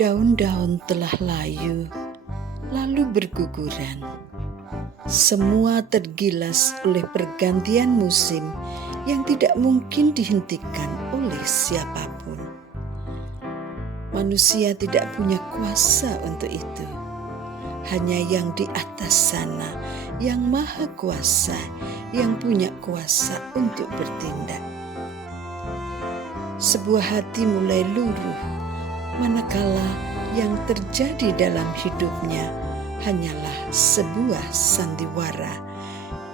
Daun-daun telah layu, lalu berguguran. Semua tergilas oleh pergantian musim yang tidak mungkin dihentikan oleh siapapun. Manusia tidak punya kuasa untuk itu. Hanya yang di atas sana, yang maha kuasa, yang punya kuasa untuk bertindak. Sebuah hati mulai luruh, manakala yang terjadi dalam hidupnya hanyalah sebuah sandiwara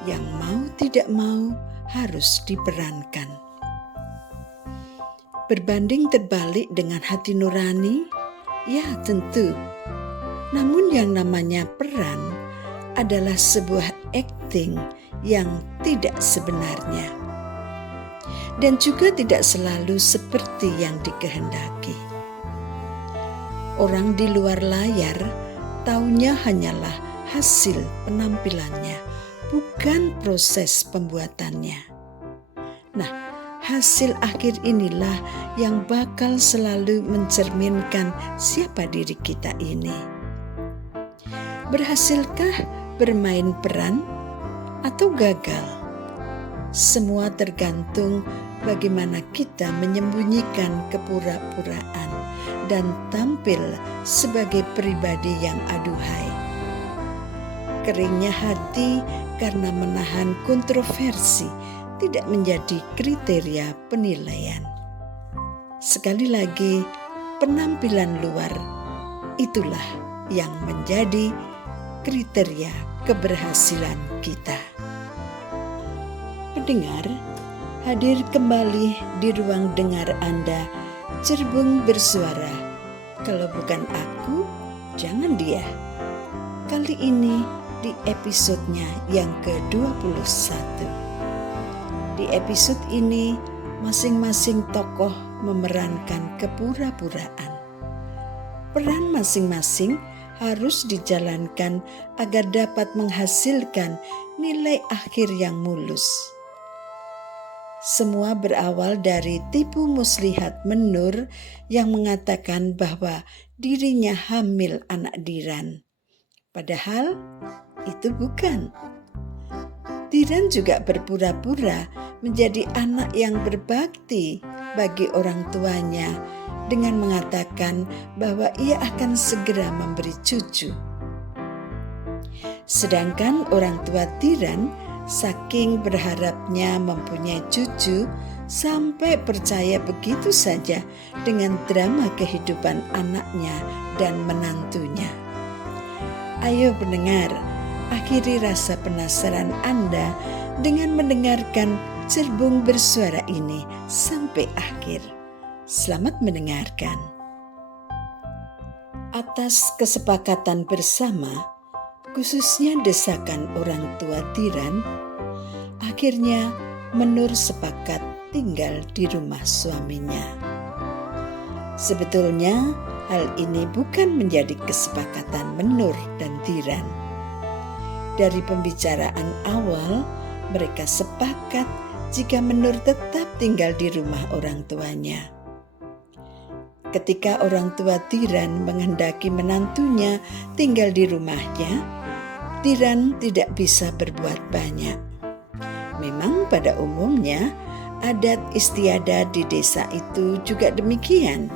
yang mau tidak mau harus diperankan. Berbanding terbalik dengan hati nurani, ya tentu. Namun yang namanya peran adalah sebuah acting yang tidak sebenarnya dan juga tidak selalu seperti yang dikehendaki. Orang di luar layar taunya hanyalah hasil penampilannya, bukan proses pembuatannya. Nah, hasil akhir inilah yang bakal selalu mencerminkan siapa diri kita ini. Berhasilkah bermain peran atau gagal? Semua tergantung bagaimana kita menyembunyikan kepura-puraan dan tampil sebagai pribadi yang aduhai. Keringnya hati karena menahan kontroversi tidak menjadi kriteria penilaian. Sekali lagi, penampilan luar itulah yang menjadi kriteria keberhasilan kita. Pendengar, hadir kembali di ruang dengar Anda, Cerbung Bersuara. Kalau bukan aku, jangan dia. Kali ini di episodenya yang ke-21. Di episode ini, masing-masing tokoh memerankan kepura-puraan. Peran masing-masing harus dijalankan agar dapat menghasilkan nilai akhir yang mulus. Semua berawal dari tipu muslihat Menur yang mengatakan bahwa dirinya hamil anak Diran. Padahal itu bukan. Diran juga berpura-pura menjadi anak yang berbakti bagi orang tuanya dengan mengatakan bahwa ia akan segera memberi cucu. Sedangkan orang tua Diran saking berharapnya mempunyai cucu sampai percaya begitu saja dengan drama kehidupan anaknya dan menantunya. Ayo pendengar, akhiri rasa penasaran Anda dengan mendengarkan Cerbung Bersuara ini sampai akhir. Selamat mendengarkan. Atas kesepakatan bersama, khususnya desakan orang tua Diran, akhirnya Menur sepakat tinggal di rumah suaminya. Sebetulnya hal ini bukan menjadi kesepakatan Menur dan Diran. Dari pembicaraan awal, mereka sepakat jika Menur tetap tinggal di rumah orang tuanya. Ketika orang tua Diran menghendaki menantunya tinggal di rumahnya, Diran tidak bisa berbuat banyak. Memang pada umumnya adat istiadat di desa itu juga demikian.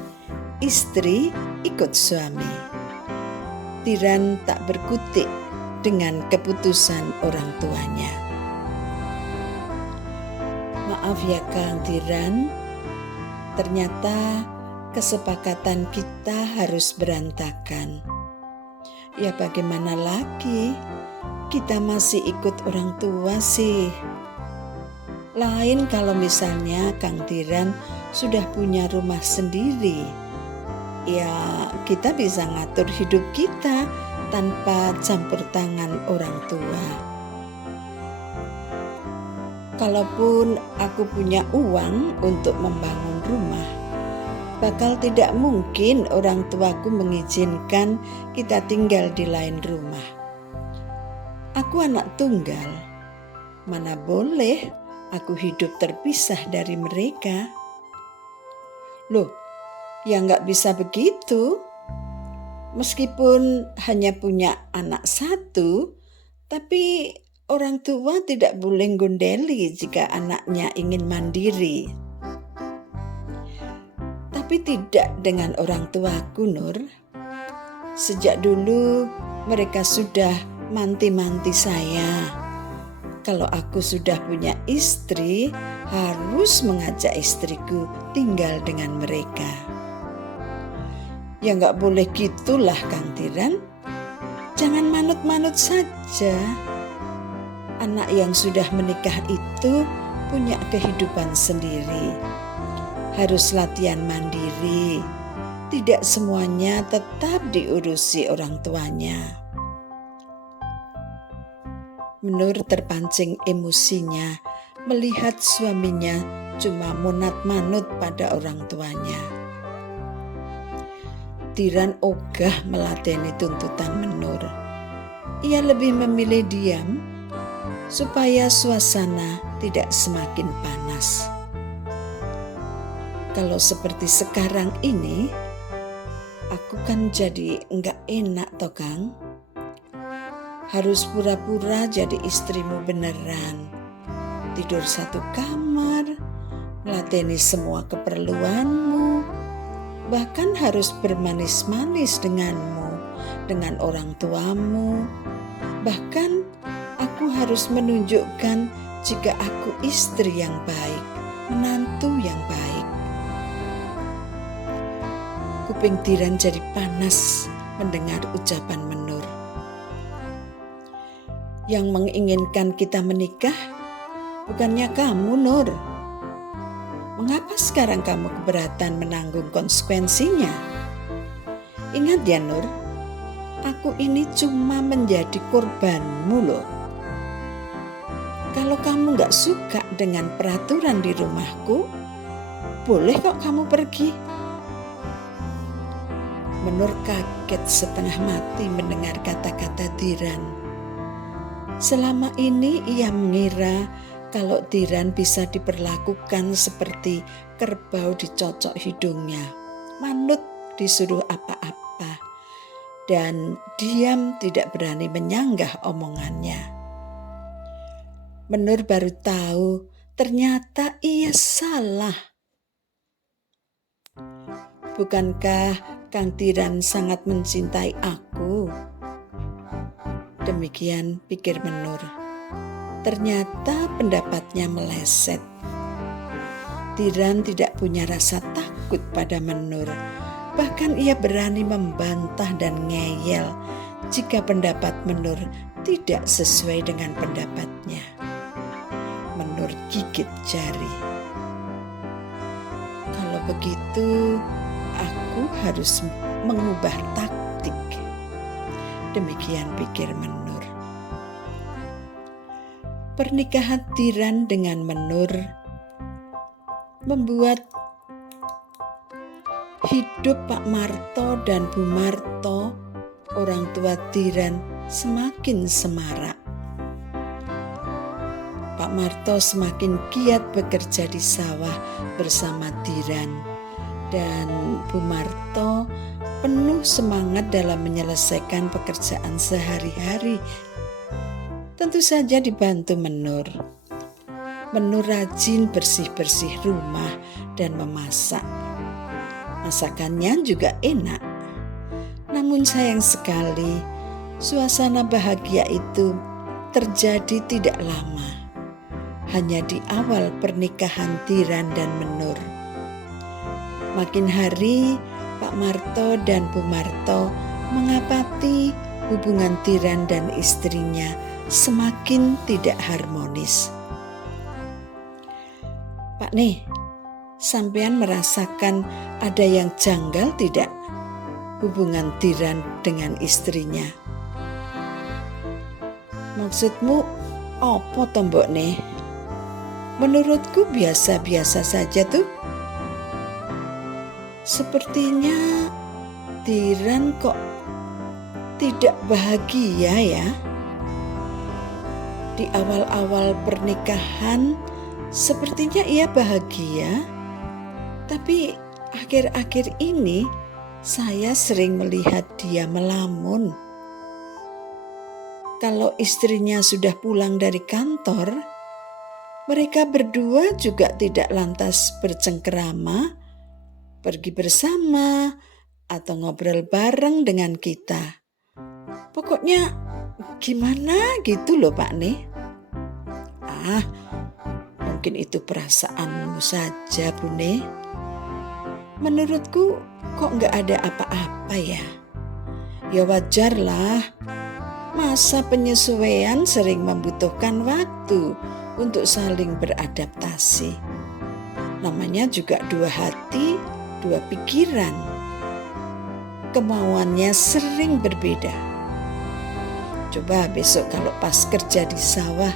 Istri ikut suami. Diran tak berkutik dengan keputusan orang tuanya. Maaf ya Kang Diran, ternyata kesepakatan kita harus berantakan. Ya bagaimana lagi, kita masih ikut orang tua sih. Lain kalau misalnya Kang Diran sudah punya rumah sendiri. Ya kita bisa ngatur hidup kita tanpa campur tangan orang tua. Kalaupun aku punya uang untuk membangun rumah, bakal tidak mungkin orang tuaku mengizinkan kita tinggal di lain rumah. Aku anak tunggal, mana boleh aku hidup terpisah dari mereka. Loh, ya nggak bisa begitu. Meskipun hanya punya anak satu, tapi orang tua tidak boleh gondeli jika anaknya ingin mandiri. Tapi tidak dengan orang tuaku, Nur. Sejak dulu mereka sudah manti-manti saya. Kalau aku sudah punya istri, harus mengajak istriku tinggal dengan mereka. Ya nggak boleh gitulah, Kang Tiran. Jangan manut-manut saja. Anak yang sudah menikah itu punya kehidupan sendiri. Harus latihan mandiri. Tidak semuanya tetap diurusi orang tuanya. Nur terpancing emosinya melihat suaminya cuma munat-manut pada orang tuanya. Tiran ogah meladeni tuntutan Menur. Ia lebih memilih diam supaya suasana tidak semakin panas. Kalau seperti sekarang ini, aku kan jadi enggak enak toh, Kang. Harus pura-pura jadi istrimu beneran. Tidur satu kamar, meladeni semua keperluanmu, bahkan harus bermanis-manis denganmu, dengan orang tuamu. Bahkan aku harus menunjukkan jika aku istri yang baik, menantu yang baik. Kuping Tiran jadi panas mendengar ucapan Menur. Yang menginginkan kita menikah bukannya kamu, Nur. Mengapa sekarang kamu keberatan menanggung konsekuensinya? Ingat ya, Nur, aku ini cuma menjadi korbanmu loh. Kalau kamu gak suka dengan peraturan di rumahku, boleh kok kamu pergi. Menur kaget setengah mati mendengar kata-kata Tiran. Selama ini ia mengira kalau Tiran bisa diperlakukan seperti kerbau dicocok hidungnya, manut disuruh apa-apa, dan diam tidak berani menyanggah omongannya. Menur baru tahu ternyata ia salah. Bukankah Kang Tiran sangat mencintai aku? Demikian pikir Menur. Ternyata pendapatnya meleset. Tiran tidak punya rasa takut pada Menur. Bahkan ia berani membantah dan ngeyel jika pendapat Menur tidak sesuai dengan pendapatnya. Menur gigit jari. Kalau begitu, aku harus mengubah taktik. Demikian pikir Menur. Pernikahan Tiran dengan Menur membuat hidup Pak Marto dan Bu Marto, orang tua Tiran, semakin semarak. Pak Marto semakin giat bekerja di sawah bersama Tiran, dan Bu Marto penuh semangat dalam menyelesaikan pekerjaan sehari-hari. Tentu saja dibantu Menur. Menur rajin bersih-bersih rumah dan memasak. Masakannya juga enak. Namun sayang sekali, suasana bahagia itu terjadi tidak lama. Hanya di awal pernikahan Tiran dan Menur. Makin hari, Pak Marto dan Bu Marto mengapati hubungan Tiran dan istrinya semakin tidak harmonis. Pak nih, sampean merasakan ada yang janggal tidak hubungan Tiran dengan istrinya? Maksudmu apa tombok nih? Menurutku biasa-biasa saja tuh. Sepertinya Tiran kok tidak bahagia ya. Di awal-awal pernikahan sepertinya ia bahagia, tapi akhir-akhir ini Saya sering melihat dia melamun. Kalau istrinya sudah pulang dari kantor, mereka berdua juga tidak lantas bercengkerama, pergi bersama, atau ngobrol bareng dengan kita. Pokoknya gimana gitu loh Pak nih. Mungkin itu perasaanmu saja Bu Ne. Menurutku kok nggak ada apa-apa ya. Ya wajarlah, masa penyesuaian sering membutuhkan waktu untuk saling beradaptasi. Namanya juga dua hati, dua pikiran. Kemauannya sering berbeda. Coba besok kalau pas kerja di sawah,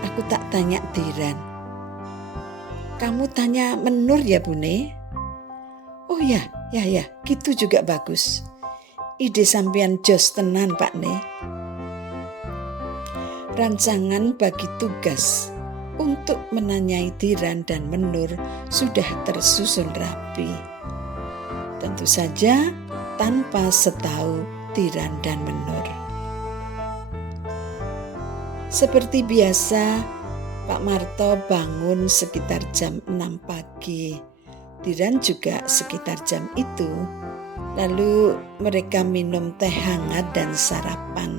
aku tak tanya Diran. Kamu tanya Menur ya Bu Ne? Oh ya, gitu juga bagus. Ide sampean jos tenan Pak Ne. Rancangan bagi tugas untuk menanyai Diran dan Menur sudah tersusun rapi. Tentu saja tanpa setahu Diran dan Menur. Seperti biasa, Pak Marto bangun sekitar jam 6 pagi. Diran juga sekitar jam itu. Lalu mereka minum teh hangat dan sarapan.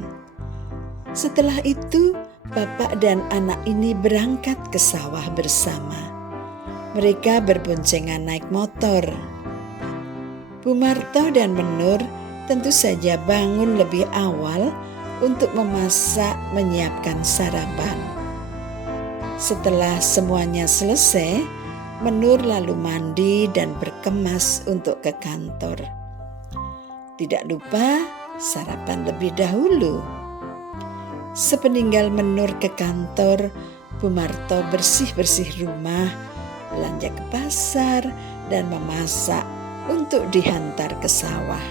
Setelah itu, bapak dan anak ini berangkat ke sawah bersama. Mereka berboncengan naik motor. Bu Marto dan Menur tentu saja bangun lebih awal untuk memasak, menyiapkan sarapan. Setelah semuanya selesai, Menur lalu mandi dan berkemas untuk ke kantor. Tidak lupa sarapan lebih dahulu. Sepeninggal Menur ke kantor, Bu Marto bersih-bersih rumah, belanja ke pasar, dan memasak untuk dihantar ke sawah.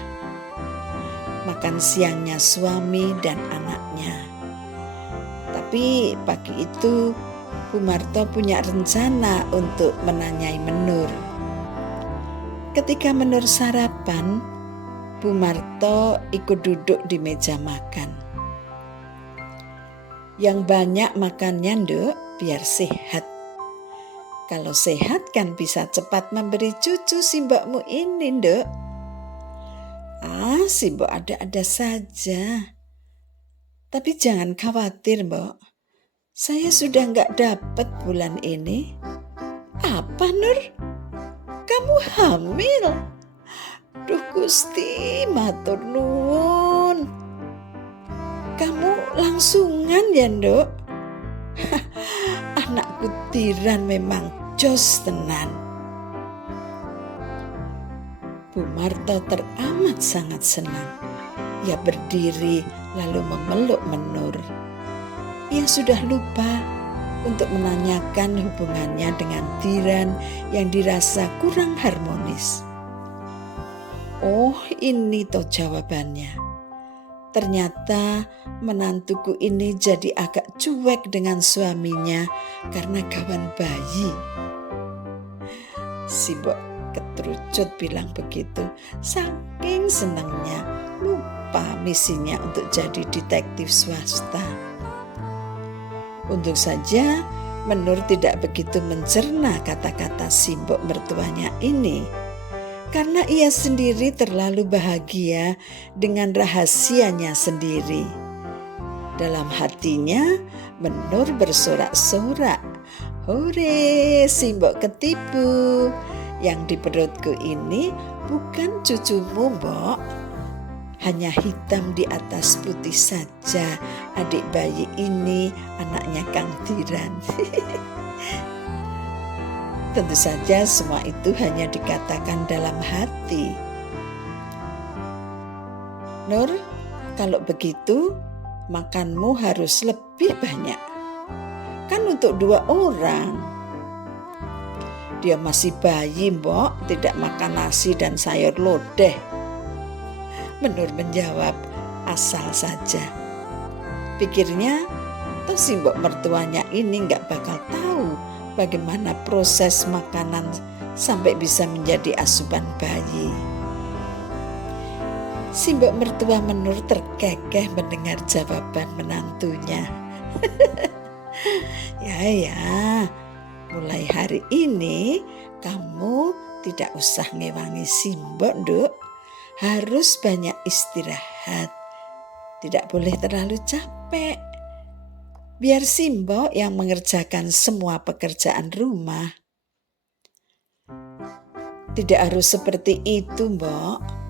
Makan siangnya suami dan anaknya. Tapi pagi itu Bu Marto punya rencana untuk menanyai Menur. Ketika Menur sarapan, Bu Marto ikut duduk di meja makan. Yang banyak makannya Nduk, biar sehat. Kalau sehat kan bisa cepat memberi cucu si mbokmu ini Nduk. Si mbok ada-ada saja. Tapi jangan khawatir mbok. Saya sudah gak dapat bulan ini. Apa Nur? Kamu hamil? Duh Gusti, matur nuwun. Kamu langsungan ya Nduk? Anakku Diran memang jos tenan. Bu Marto teramat sangat senang. Ia berdiri lalu memeluk Menur. Ia sudah lupa untuk menanyakan hubungannya dengan Diran yang dirasa kurang harmonis. Oh, ini toh jawabannya. Ternyata menantuku ini jadi agak cuek dengan suaminya karena kawan bayi. Si mbok keterucut bilang begitu, saking senangnya lupa misinya untuk jadi detektif swasta. Untung saja Menur tidak begitu mencerna kata-kata si mbok mertuanya ini, karena ia sendiri terlalu bahagia dengan rahasianya sendiri. Dalam hatinya Menur bersorak-sorak, "Hore, si mbok ketipu. Yang di perutku ini bukan cucumu, Mbok. Hanya hitam di atas putih saja. Adik bayi ini anaknya Kang Diran." Tentu saja semua itu hanya dikatakan dalam hati. Nur, kalau begitu makanmu harus lebih banyak. Kan untuk 2 orang. Dia masih bayi, Mbok, tidak makan nasi dan sayur lodeh. Menur menjawab, asal saja. Pikirnya, toh si mbok mertuanya ini gak bakal tahu bagaimana proses makanan sampai bisa menjadi asupan bayi. Simbok mertua Menur terkekeh mendengar jawaban menantunya. Ya, mulai hari ini kamu tidak usah ngewangi Simbok, Nduk. Harus banyak istirahat. Tidak boleh terlalu capek. Biar Simbok yang mengerjakan semua pekerjaan rumah. Tidak harus seperti itu, Mbok.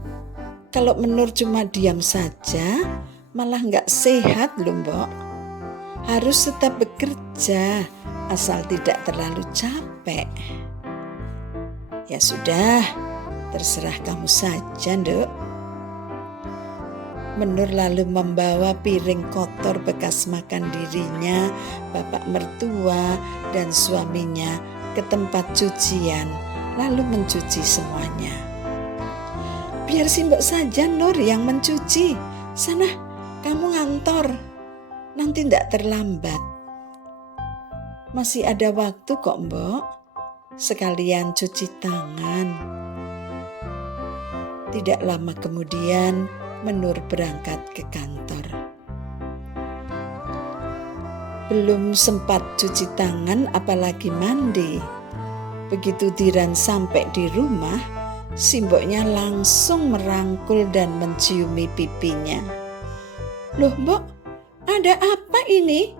Kalau Menur cuma diam saja, malah nggak sehat loh, Mbok. Harus tetap bekerja, asal tidak terlalu capek. Ya sudah, terserah kamu saja, Nduk. Menur lalu membawa piring kotor bekas makan dirinya, bapak mertua, dan suaminya ke tempat cucian, lalu mencuci semuanya. Biar Simbok saja, Nur, yang mencuci. Sana, kamu ngantor. Nanti tidak terlambat. Masih ada waktu kok, Mbok. Sekalian cuci tangan. Tidak lama kemudian, Menur berangkat ke kantor. Belum sempat cuci tangan, apalagi mandi. Begitu Diran sampai di rumah, Simboknya langsung merangkul dan menciumi pipinya. Loh, Mbok, ada apa ini?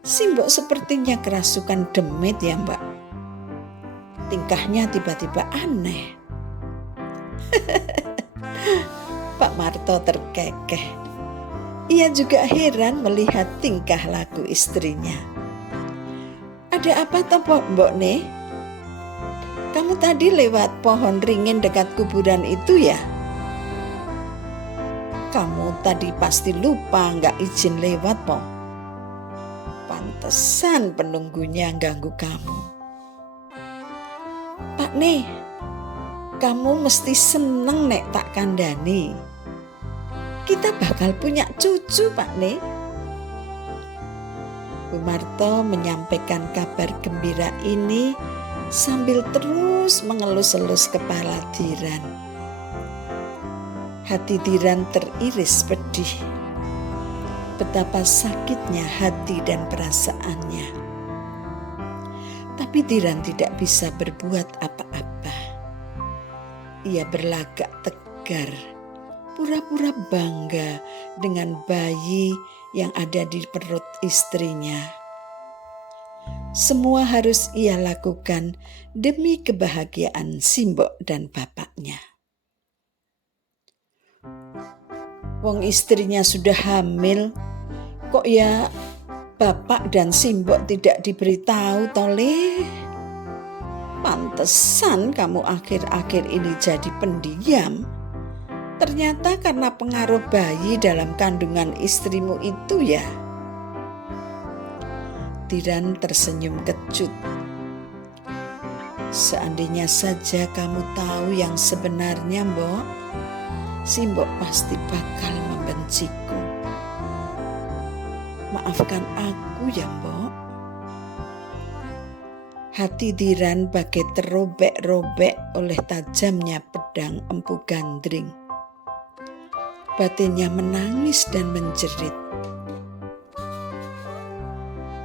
Simbok sepertinya kerasukan demit ya, Mbak. Tingkahnya tiba-tiba aneh. Pak Marto terkekeh. Ia juga heran melihat tingkah laku istrinya. Ada apa toh, Mbok nih? Kamu tadi lewat pohon ringin dekat kuburan itu ya? Kamu tadi pasti lupa nggak izin lewat, po. Pantesan penunggunya ganggu kamu. Pak nih, kamu mesti seneng nek tak kandani. Kita bakal punya cucu, Pak nih. Bu Marto menyampaikan kabar gembira ini sambil terus mengelus-elus kepala Diran. Hati Diran teriris pedih. Betapa sakitnya hati dan perasaannya. Tapi Diran tidak bisa berbuat apa-apa. Ia berlagak tegar, pura-pura bangga dengan bayi yang ada di perut istrinya. Semua harus ia lakukan demi kebahagiaan Simbok dan bapaknya. Wong istrinya sudah hamil, kok ya bapak dan Simbok tidak diberitahu toleh? Pantesan kamu akhir-akhir ini jadi pendiam. Ternyata karena pengaruh bayi dalam kandungan istrimu itu ya. Diran tersenyum kecut. Seandainya saja kamu tahu yang sebenarnya, Mbok, Simbok pasti bakal membenciku. Maafkan aku ya, Mbok. Hati Diran bagai terobek-robek oleh tajamnya pedang empu gandring. Batinnya menangis dan menjerit.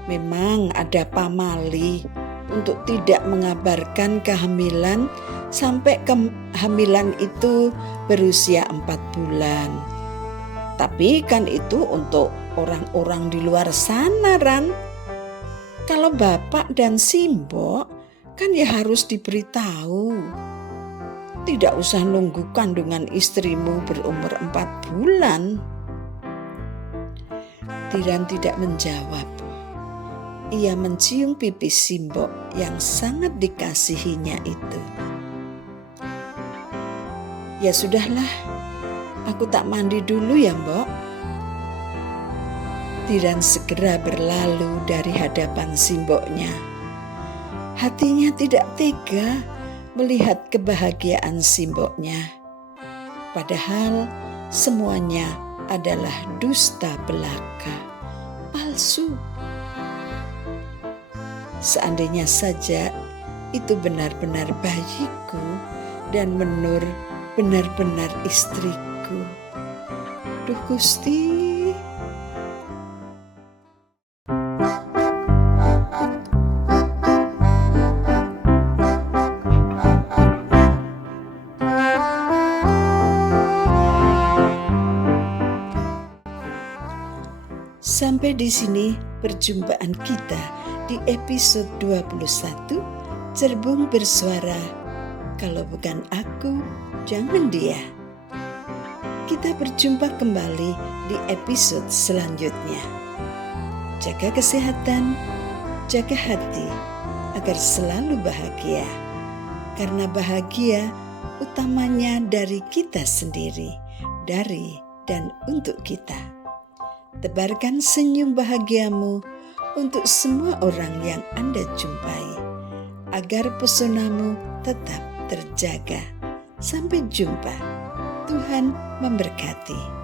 Memang ada pamali untuk tidak mengabarkan kehamilan sampai kehamilan itu berusia 4 bulan. Tapi kan itu untuk orang-orang di luar sana, Ran. Kalau bapak dan Simbok kan ya harus diberitahu. Tidak usah nunggu kandungan istrimu berumur 4 bulan. Diran tidak menjawab. Ia mencium pipi Simbok yang sangat dikasihinya itu. Ya sudahlah, aku tak mandi dulu ya, Mbok. Diran segera berlalu dari hadapan Simboknya. Hatinya tidak tega melihat kebahagiaan Simboknya. Padahal semuanya adalah dusta belaka, palsu. Seandainya saja itu benar-benar bayiku dan Menur benar-benar istriku. Duh Gusti. Sampai di sini perjumpaan kita di episode 21 Cerbung Bersuara. Kalau bukan aku, jangan dia. Kita berjumpa kembali di episode selanjutnya. Jaga kesehatan, jaga hati, agar selalu bahagia. Karena bahagia utamanya dari kita sendiri, dari dan untuk kita. Tebarkan senyum bahagiamu untuk semua orang yang Anda jumpai, agar pesonamu tetap terjaga. Sampai jumpa. Tuhan memberkati.